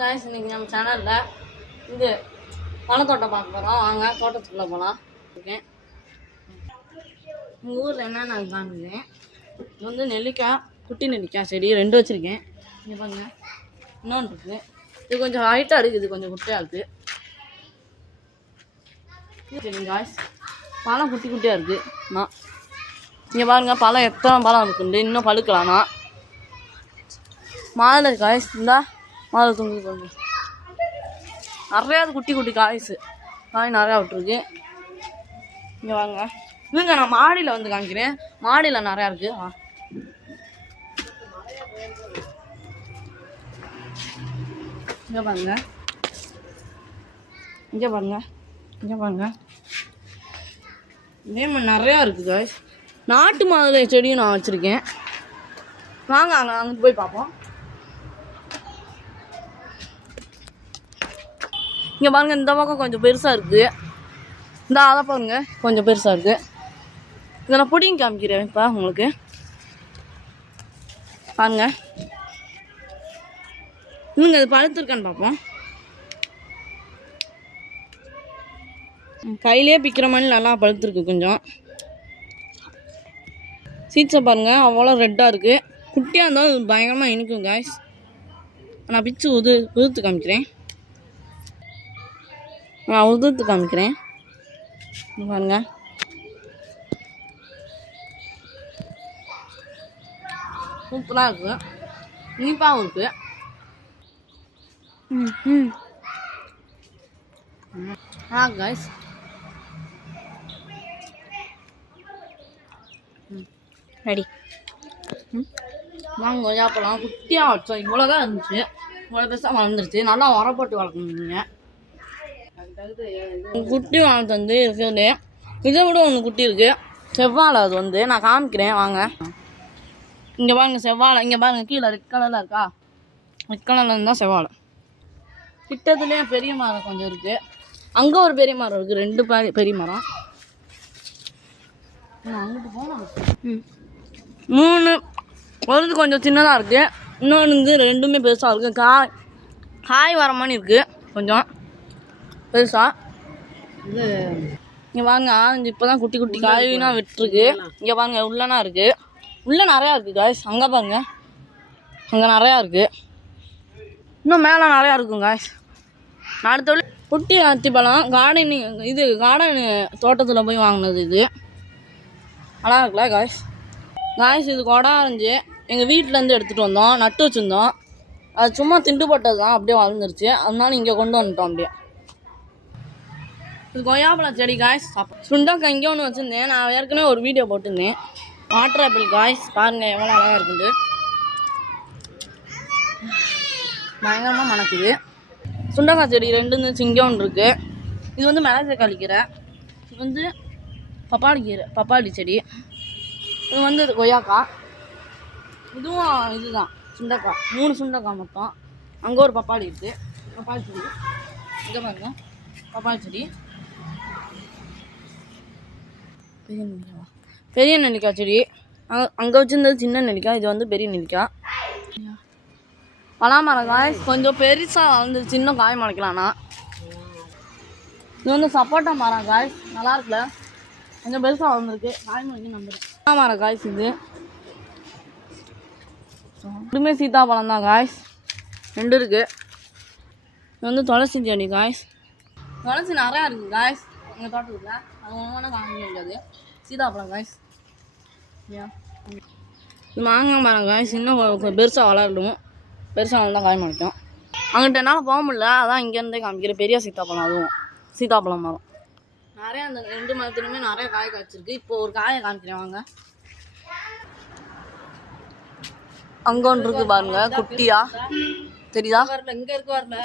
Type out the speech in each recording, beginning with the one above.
guys, இன்னைக்கு நம்ம சேனல்ல இது பழத்தோட்டம் பார்க்க போகிறோம். வாங்க தோட்டத்துக்குள்ளே போகலாம். இருக்கேன் உங்கள் ஊரில் என்னென்ன காமிக்கிறேன். இது வந்து நெல்லிக்காய், குட்டி நெல்லிக்காய் செடி 2 வச்சுருக்கேன். இங்கே பாருங்க, இன்னொன்று இருக்குது. இது கொஞ்சம் ஹைட்டாக இருக்குது, இது கொஞ்சம் குட்டியாக இருக்குது. சரிங்க காய்ஸ், பழம் குட்டி குட்டியாக இருக்குது. நான் இங்கே பாருங்கள், பழம் எத்தனை பழம் இருக்குண்டு இன்னும் பழுக்கலாம்னா மாலை காய்ஸ் இருந்தா மாலை தூங்கி போங்க. நிறையா குட்டி குட்டி காய் நிறையா விட்டுருக்கு. இங்கே வாங்க, இல்லைங்க நான் மாடியில் வந்து காமிக்கிறேன். மாடியில் நிறையா இருக்குது. இங்கே பாருங்க, இங்கே பாருங்க, இங்கே பாருங்க, இதே மாதிரி நிறையா இருக்குது காய்ஸ். நாட்டு மாதுளை செடியும் நான் வச்சுருக்கேன். வாங்க அங்கே போய் பார்ப்போம். இங்கே பாருங்கள், இந்த பக்கம் கொஞ்சம் பெருசாக இருக்குது. இந்த அதை பாருங்க, கொஞ்சம் பெருசாக இருக்குது. இதை நான் புடிங்க காமிக்கிறேன் இப்போ உங்களுக்கு. பாருங்க, இன்னுங்க இது பழுத்துருக்கான்னு பார்ப்போம். கையிலே பிக்கிற மாதிரி நல்லா பழுத்துருக்கு. கொஞ்சம் சீட்ஸை பாருங்கள், அவ்வளோ ரெட்டாக இருக்குது. குட்டியாக இருந்தாலும் பயங்கரமாக இனிக்கும் காய்ஸ். நான் பிச்சு உதுத்து காமிக்கிறேன். நான் உதுத்து காமிக்கிறேன் பாருங்க. சூப்பராக இருக்குது, இனிப்பாகவும் இருக்குது. Guys, ready. நாங்கள் கொய்யாப்பழம் குட்டியாக வச்சோம். இவ்வளோதான் இருந்துச்சு, இவ்வளோ பெருசாக வளர்ந்துருச்சு. நல்லா உரம் போட்டு வளர்க்கணுங்க. குட்டி வாழை வந்து இருக்கிறது, இதை விட ஒன்று குட்டி இருக்குது, செவ்வாழை. அது வந்து நான் காமிக்கிறேன் வாங்க. இங்கே பாருங்க செவ்வாழை. இங்கே பாருங்கள், கீழே ரெட் கலரில் இருக்கா, ரெட் கலரில் இருந்தால் செவ்வாழை. கிட்டத்துலேயே பெரிய மரம் கொஞ்சம் இருக்குது. அங்கே ஒரு பெரிய மரம் இருக்குது, 2 பெரிய மரம். அங்கிட்டு போனோம். 3 ஒரு கொஞ்சம் சின்னதாக இருக்குது, இன்னொன்று வந்து 2மே பெருசாக இருக்குது. காய் வர மாதிரி இருக்குது கொஞ்சம் பெருசா. இது இங்கே பாருங்க, ஆரஞ்சு இப்போ தான் குட்டி குட்டி காய்னா விட்டுருக்கு. இங்கே பாருங்க, உள்ளனா இருக்குது, உள்ளே நிறையா இருக்குது காய்ஸ். அங்கே பாருங்க, அங்கே நிறையா இருக்குது. இன்னும் மேலே நிறையா இருக்கும் காய்ஸ். அடுத்த குட்டி அத்திப்பழம் கார்டன் தோட்டத்தில் போய் வாங்கினது. இது நல்லா இருக்குல்ல காய்ஸ். இது கொடை ஆரஞ்சு எங்கள் வீட்டிலேருந்து எடுத்துகிட்டு வந்தோம், நட்டு வச்சுருந்தோம். அது சும்மா திண்டு போட்டது தான், அப்படியே வளர்ந்துருச்சு. அதனால இங்கே கொண்டு வந்துட்டோம். அப்படியே இது கொய்யாப்பழம் செடி காய்ஸ். சுண்டக்காய் இங்கே ஒன்று வச்சுருந்தேன், நான் ஏற்கனவே ஒரு வீடியோ போட்டிருந்தேன். வாட்டர் ஆப்பிள் காய்ஸ், பாருங்கள் எவ்வளோ அழகாக இருக்குது, பயங்கரமாக மணக்குது. சுண்டக்காய் செடி 2 இருந்துச்சு, இங்கே ஒன்று இருக்குது. இது வந்து மிளகாய் கீரை, இது வந்து பப்பாளி செடி. இது வந்து கொய்யாக்காய். இதுவும் இதுதான் சுண்டக்காய். 3 சுண்டக்காய் மொத்தம். அங்கே ஒரு பப்பாளி இருக்குது, பப்பாளி செடி. இங்கே பாருங்க, பப்பாளி செடி. பெரிய நெல்லிக்காய் செடி. அங்கே வச்சுருந்தது சின்ன நெல்லிக்காய், இது வந்து பெரிய நெல்லிக்காய். பலாமரம் காய் கொஞ்சம் பெருசாக வளர்ந்துருச்சு, இன்னும் காய் முளைக்கலாம்னா. இது வந்து சப்போட்டா மரம் காய், நல்லா இருக்குல்ல, கொஞ்சம் பெருசாக வளர்ந்துருக்கு, காய் முளைக்க நம்புறேன். பலாமரம் காய்ஸ். இதுமே சீத்தாப்பழம் தான் காய்ஸ், 2 இருக்குது. இது வந்து துளசி செடி காய்ஸ். துளசி நிறையா இருக்குது காய்ஸ் எங்கள் தோட்டத்தில். அது ஒன்றுனா காமிக்க முடியாது. சீதாப்பழம் காய்ஸ். இது மாங்காய் மரம் காய்ஸ், இன்னும் பெருசாக வளரணும். பெருசாக வளர்ந்தால் காய் முளைக்கும். அங்கிட்ட என்னால் போக முடியல, அதான் இங்கேருந்தே காமிக்கிறேன். பெரிய சீத்தாப்பழம், அதுவும் சீதாப்பழம் மரம். நிறையா அந்த 2 மரத்துலையுமே நிறைய காய் காய்ச்சிருக்கு. இப்போ ஒரு காயை காமிக்கிறேன் வாங்க. அங்கே ஒன்று இருக்குது பாருங்க, குட்டியா தெரியுதா? இங்கே இருக்கு வரல,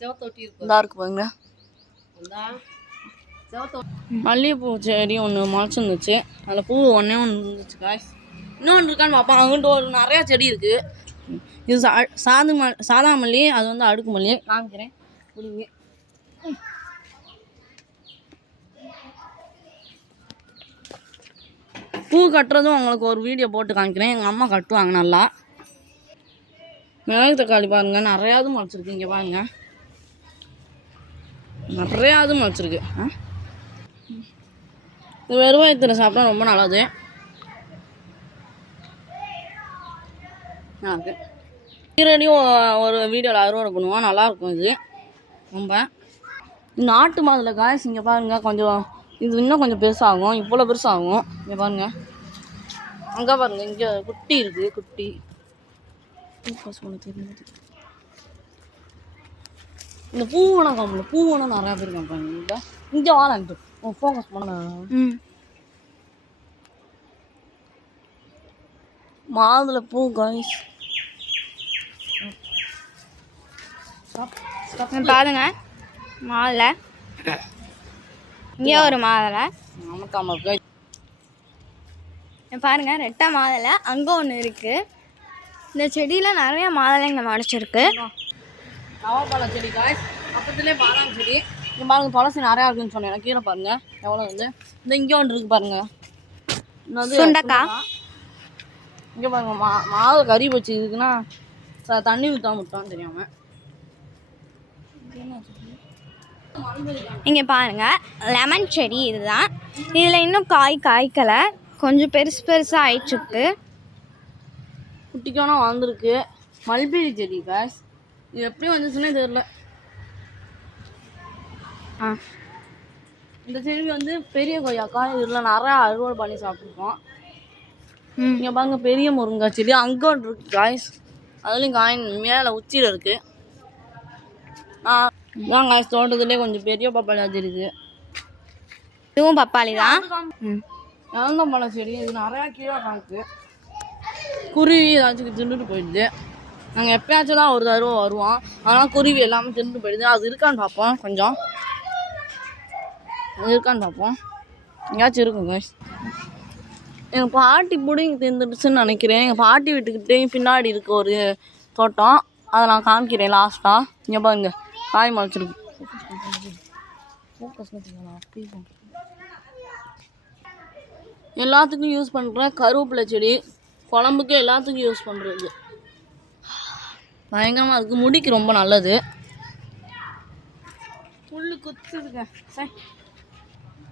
செவத்தொட்டி இருக்கு, இதாக இருக்குது பாருங்க. மல்லிகைப்பூ செடி ஒன்று முளைச்சிருந்துச்சு, அதில் பூ ஒன்று இருந்துச்சு காய்ஸ். இன்னொன்று இருக்கான்னு பார்ப்போம். அங்கிட்ட ஒரு நிறையா செடி இருக்குது. இது சாதா மல்லி, அது வந்து அடுக்கு மல்லி. காமிக்கிறேன் புரியுங்க. பூ கட்டுறதும் உங்களுக்கு ஒரு வீடியோ போட்டு காமிக்கிறேன். எங்கள் அம்மா கட்டுவாங்க நல்லா. மிளகு தக்காளி பாருங்க நிறையாவது முளைச்சிருக்கு. இங்கே பாருங்க நிறையாவது முளைச்சிருக்கு. இது வெறும் வயிற்றுல சாப்பிட்டா ரொம்ப நல்லது. கீரையும் ஒரு வீடியோவில் அறுவடை பண்ணுவோம், நல்லாயிருக்கும். இது ரொம்ப நாட்டு மாதுளை காய்ஸ். இங்கே பாருங்கள் கொஞ்சம் இது இன்னும் கொஞ்சம் பெருசாகும். இவ்வளோ பெருசாகும். இங்கே பாருங்கள், அங்கே பாருங்கள், இங்கே குட்டி இருக்குது. குட்டி இந்த பூவனம் காம்பு பூவனம் நிறையா பேர் காமிப்பாங்க. இங்கே வாழன்ட்டு ஃபோக்கஸ் பண்ண மாதுளை பூ காய்ஸ். பாருங்க மாதுளை, இங்கே ஒரு மாதுளை. பாருங்க ரெட்டை மாதுளை அங்கே ஒன்று இருக்கு. இந்த செடியில் நிறைய மாதுளைங்க முளைச்சிருக்கு. நவாப்பழம் செடி காய்ஸ், பக்கத்துலேயே பாதாம் செடி. இங்கே பாருங்க துளசி நிறையா இருக்குன்னு சொன்னேன். கீழே பாருங்க எவ்வளோ வந்து இந்த இங்கே ஒன்று இருக்குது பாருங்க. இன்னும் சுண்டக்காய். இங்கே பாருங்க மாவு கறி வச்சு இருக்குன்னா தண்ணி ஊற்றாம விட்டோம் தெரியாமல். இங்கே பாருங்க லெமன் செடி. இதுதான், இதில் இன்னும் காய்க்கலை, கொஞ்சம் பெருசாக ஆயிடுச்சுருக்கு. குட்டிக்கான வந்திருக்கு. மல்பெரி செடி காய்ஸ், இது எப்படி வந்துச்சுன்னே தெரியல. இந்த செடி வந்து பெரிய கொய்யாக்காய். இதில் நிறையா அறுவடை பண்ணி சாப்பிட்ருக்கோம். இங்கே பாருங்க பெரிய முருங்காய் செடி அங்கே ஒன்று இருக்கு காய்ஸ். அதுலேயும் காய் மேலே உச்சியில் இருக்குது. தான் காய்ஸ் தோட்டத்துலேயே கொஞ்சம் பெரிய பப்பாளி செடி இருக்குது. இதுவும் பப்பாளி தான். இளந்தம்பழம் செடி இது நிறையா கீழே காய்க்கு. குருவி ஏதாச்சும் தின்னுட்டு போயிடுது. நாங்கள் எப்பயாச்சும் தான் ஒரு தடவை வருவோம், ஆனால் குருவி எல்லாமே தின்னுட்டு போயிடுது. அது இருக்கான்னு பார்ப்போம், கொஞ்சம் அது இருக்கான்னு பார்ப்போம். எங்கேயாச்சும் இருக்கும் காய்ஸ். எங்கள் பாட்டி பிடிங்கி தின்னுடுச்சுன்னு நினைக்கிறேன். எங்கள் பாட்டி வீட்டுக்கிட்டே பின்னாடி இருக்க ஒரு தோட்டம், அதை நான் காமிக்கிறேன் லாஸ்ட்டாக. இங்கே பாருங்க காய் முளைச்சிருக்கு. எல்லாத்துக்கும் யூஸ் பண்ணுற கருவேப்பிலை செடி, குழம்புக்கு எல்லாத்துக்கும் யூஸ் பண்ணுறது. பயங்கரமாக இருக்குது, முடிக்கு ரொம்ப நல்லது. புல்லு குத்துருக்கேன் சார்.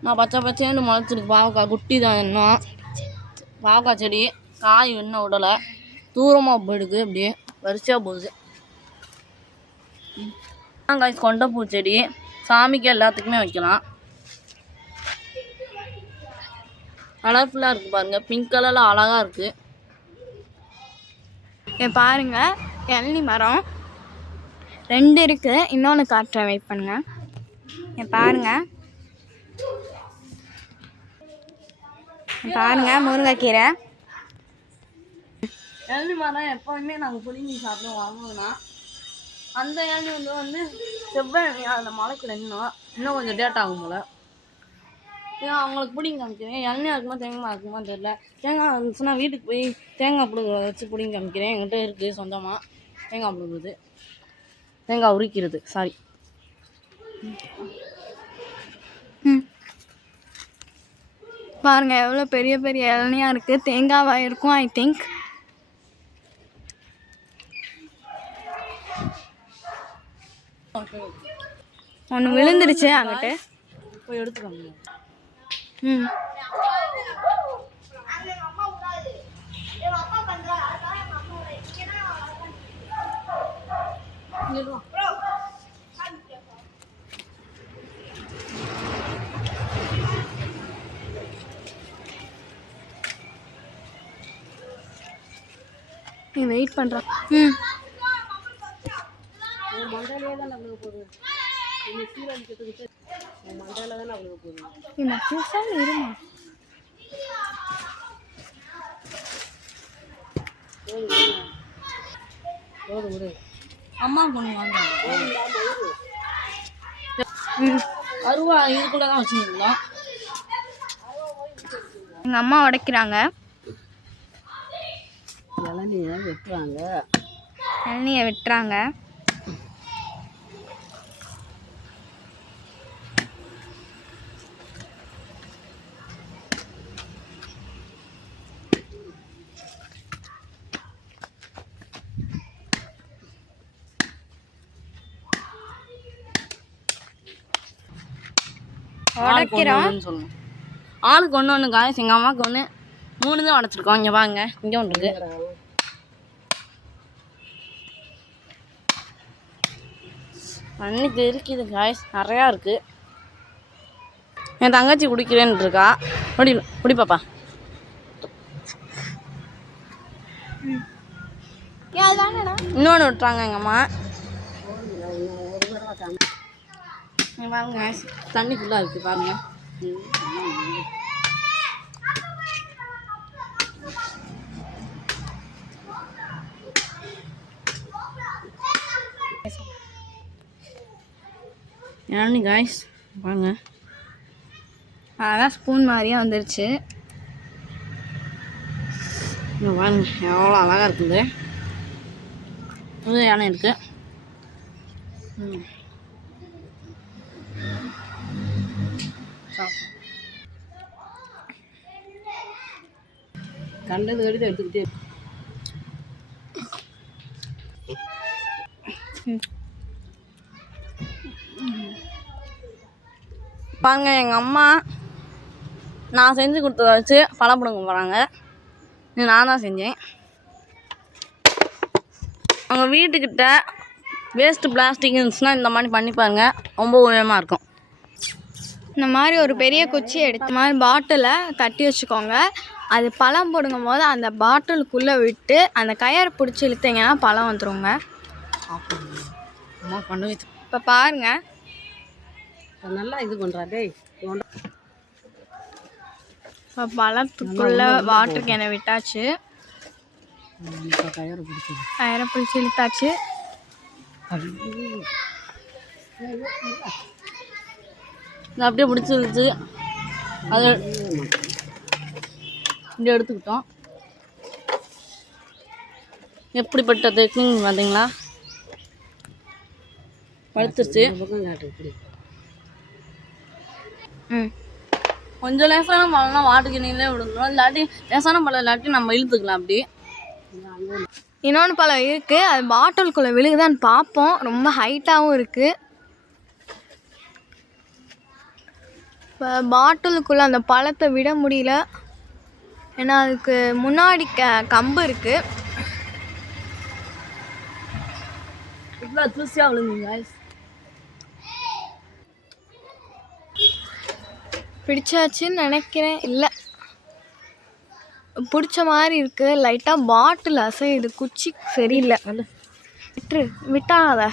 நான் பச்சைன்னு முளைச்சிருக்கு. பாவக்காய் குட்டி தான் இன்னும். பாவக்காய் செடி காய் இன்னும் விடலை, தூரமாக போயிடுது, அப்படியே வரிசையாக போகுது. காய் கொண்டைப்பூ செடி சாமிக்கு எல்லாத்துக்குமே வைக்கலாம். கலர்ஃபுல்லாக இருக்குது பாருங்கள், பிங்க் கலரில் அழகாக இருக்குது. பாருங்க இளநி மரம் 2 இருக்குது. இன்னொன்று காட்டுறேன், வெயிட் பண்ணுங்க. பாருங்க முருங்கைக்கீரை. இளநி மரம் எப்போவுமே நாங்கள் புளிங்கி சாப்பிடுவோம். வாங்கினா அந்த இளநி வந்து செவ்வாய் அதில் முளைக்கல. இன்னும் கொஞ்சம் டேட் ஆகும் போல். ஏன் அவங்களுக்கு பிடிங்க காமிக்கிறேன். இளநியாக இருக்குமா தேங்காய் இருக்குமா தெரியல. தேங்காய் இருந்துச்சுன்னா வீட்டுக்கு போய் தேங்காய் பிடுங்க வச்சு பிடிங்க காமிக்கிறேன். என்கிட்ட இருக்குது சொந்தமாக தேங்காய் பிடுங்குறது, தேங்காய் உரிக்கிறது. சாரி. பாருங்க எவ்வளோ பெரிய பெரிய இளநியாக இருக்குது. தேங்காவாக இருக்கும் ஐ திங்க். ஒன்று விழுந்துருச்சு அங்கிட்டு, போய் எடுத்துக்கோங்க. நீ வெயிட் பண்ணுறான். மண்டையிலே தான் நம்மளுக்கு போகுது. சீரழிக்கிறதுக்கு மண்டையில தானே அவளுக்கு போகுது. இருமா அம்மா பொண்ணு வாங்க அருவா இதுக்குள்ள தான் வச்சுருந்தீங்களா? எங்கள் அம்மா உடைக்கிறாங்க, இளநியை வெட்டுறாங்க. இளநியை வெட்டுறாங்க. உடைக்கிறோம். சொல்லணும் ஆளுக்கு ஒன்று காய்ஸ். எங்கள் அம்மாவுக்கு ஒன்று 3 தான் உடச்சிருக்கோம். இங்கே வாங்க, இங்கே ஒன்று இருக்குது. தண்ணி தெரிக்குது காய்ஸ், நிறையா இருக்குது. என் தங்கச்சி குடிக்கிறேன்னு இருக்கா. குடிப்பாப்பா. இன்னொன்று விட்டுறாங்க எங்கள் அம்மா. பாருங்க தண்ணி ஃபுல்லாக இருக்குது பாருங்க. ஏன்னு காய்ஸ் பாருங்க, அதான் ஸ்பூன் மாதிரியே வந்துருச்சு. இங்கே பாருங்க எவ்வளோ அழகாக இருக்குது. இது யானை இருக்குது. கண்டது கடிதம் எடுத்துக்கிட்டே பாருங்க. எங்கள் அம்மா நான் செஞ்சு கொடுத்தத வச்சு பழம் பிடுங்க போகிறாங்க. இது நான் தான் செஞ்சேன். அவங்க வீட்டுக்கிட்ட வேஸ்ட்டு பிளாஸ்டிக் இருந்துச்சுன்னா இந்த மாதிரி பண்ணி பாருங்க, ரொம்ப உயரமாக இருக்கும். இந்த மாதிரி ஒரு பெரிய குச்சி எடுத்து மாதிரி பாட்டிலை கட்டி வச்சுக்கோங்க. அது பழம் போடுங்கும் போது அந்த பாட்டிலுக்குள்ளே விட்டு அந்த கயரை பிடிச்சி இழுத்தீங்கன்னா பழம் வந்துடுங்க. அம்மா பண்ண இப்போ பாருங்க, நல்லா இது பண்ணுறாடே. இப்போ பழத்துக்குள்ளே வாட்டர் கேனை விட்டாச்சு. கயரை பிடிச்சி இழுத்தாச்சு. அப்படியே பிடிச்சிருச்சு. அது இப்படி எடுத்துக்கிட்டோம். எப்படிப்பட்ட டெக்னிக் பார்த்தீங்களா? பழுத்துருச்சு. கொஞ்சம் லேசான பழம்லாம் வாட்டுக்கு நீங்களே விடுக்கணும். இல்லாட்டி லேசான பழம் இல்லாட்டி நம்ம இழுத்துக்கலாம். அப்படி இன்னொன்று பழம் இருக்குது, அது பாட்டிலுக்குள்ளே விழுகுதான்னு பார்ப்போம். ரொம்ப ஹைட்டாகவும் இருக்குது. இப்போ பாட்டிலுக்குள்ளே அந்த பழத்தை விட முடியல, ஏன்னா அதுக்கு முன்னாடி கம்பு இருக்குது. இவ்வளோ தூசியாக விழுந்தீங்க. பிடிச்சாச்சுன்னு நினைக்கிறேன். இல்லை, பிடிச்ச மாதிரி இருக்குது. லைட்டாக பாட்டில் அசையுது, குச்சி சரியில்லை. விட்டாத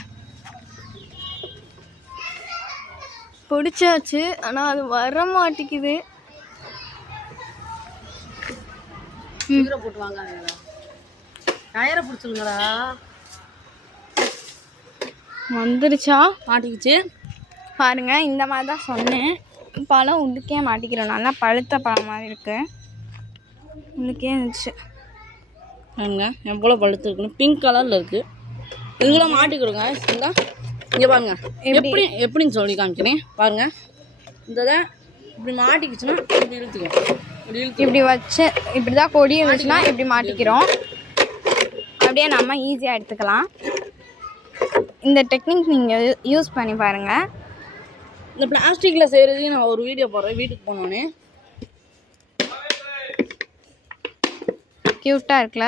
பிடிச்சாச்சு, ஆனால் அது வர மாட்டேங்குது. போட்டு வாங்க, டயரை பிடிச்சிருங்கடா. வந்துருச்சா? மாட்டிக்கிச்சு பாருங்க. இந்த மாதிரி தான் சொன்னேன், பழம் உள்ளுக்கே மாட்டிக்கிறோம். நல்லா பழுத்த பழம் மாதிரி இருக்கு, உள்ளுக்கே இருந்துச்சு. பாருங்க எவ்வளோ பழுத்து இருக்குன்னு. பிங்க் கலரில் இருக்குது. இதுக்குள்ள மாட்டிக்கிடுங்க. இங்கே பாருங்க, எப்படின்னு சொல்லி காமிக்கிறேன் பாருங்க. இந்த இப்படி மாட்டிக்கிச்சுன்னா இப்படி இழுத்துக்கும். இப்படி வச்சு இப்படி தான் கொடி இருந்துச்சுன்னா இப்படி மாட்டிக்கிறோம். அப்படியே நம்ம ஈஸியாக எடுத்துக்கலாம். இந்த டெக்னிக் நீங்கள் யூஸ் பண்ணி பாருங்கள். இந்த பிளாஸ்டிக்கில் செய்கிறதையும் நான் ஒரு வீடியோ போடுறேன். வீட்டுக்கு போனோன்னே க்யூட்டாக இருக்குல்ல?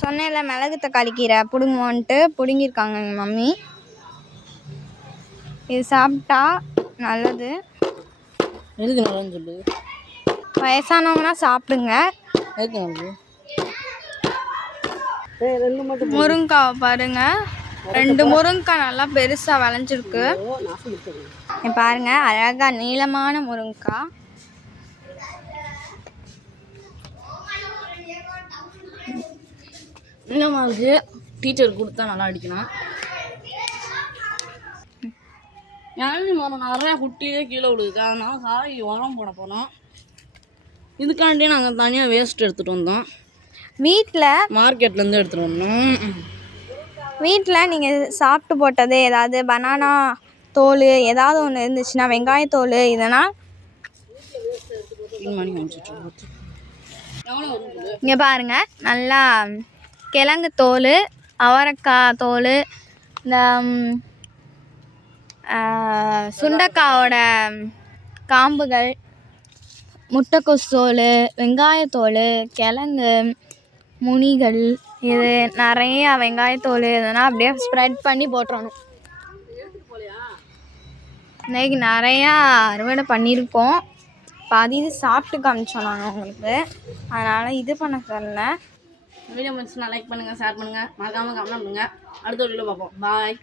சொன்னேன்ல, மிளகு தக்காளி கீரை பிடுங்குவோன்ட்டு பிடுங்கியிருக்காங்க எங்கள் மம்மி. இது சாப்பிட்டா நல்லது. எதுக்கு நல்லதுன்னு சொல்லு. வயசானவங்கன்னா சாப்பிடுங்க. எதுக்கு நல்லது? முருங்காய் பாருங்க, 2 முருங்காய் நல்லா பெருசாக விளைஞ்சிருக்கு. பாருங்க, அழகாக நீளமான முருங்காய். இந்த மாதிரி டீச்சர் கொடுத்தா நல்லா அடிக்கணும். இளநீ மரம் நிறையா குட்டியே கீழே விழுது. அதனால காய் உரம் போட போனோம். இதுக்காண்டியே நாங்கள் தனியாக வேஸ்ட் எடுத்துகிட்டு வந்தோம். வீட்டில் மார்க்கெட்லேருந்து எடுத்துகிட்டு வந்தோம். வீட்டில் நீங்கள் சாப்பிட்டு போட்டது ஏதாவது பனானா தோல் ஏதாவது ஒன்று இருந்துச்சுன்னா, வெங்காயத்தோல், இதெல்லாம் இங்கே பாருங்கள். நல்லா கிழங்கு தோல், அவரைக்காய் தோல், இந்த சுண்டைக்காவோட காம்புகள், முட்டைக்கோஸ் தோல், வெங்காயத்தோல், கிழங்கு, முனிகள், இது நிறையா வெங்காயத்தோல் இதெல்லாம் அப்படியே ஸ்ப்ரெட் பண்ணி போட்டுறணும். இன்றைக்கி நிறையா அறுவடை பண்ணியிருக்கோம். பாதி இது சாப்பிட்டு காமிச்சோம் நாங்கள் உங்களுக்கு, அதனால் இது பண்ண சொல்லலை. வீடியோ பிடிச்சுன்னா லைக் பண்ணுங்கள், ஷேர் பண்ணுங்கள், மறக்காமல் கமெண்ட் பண்ணுங்கள். அடுத்த வீடியோவில் பார்ப்போம். பாய்.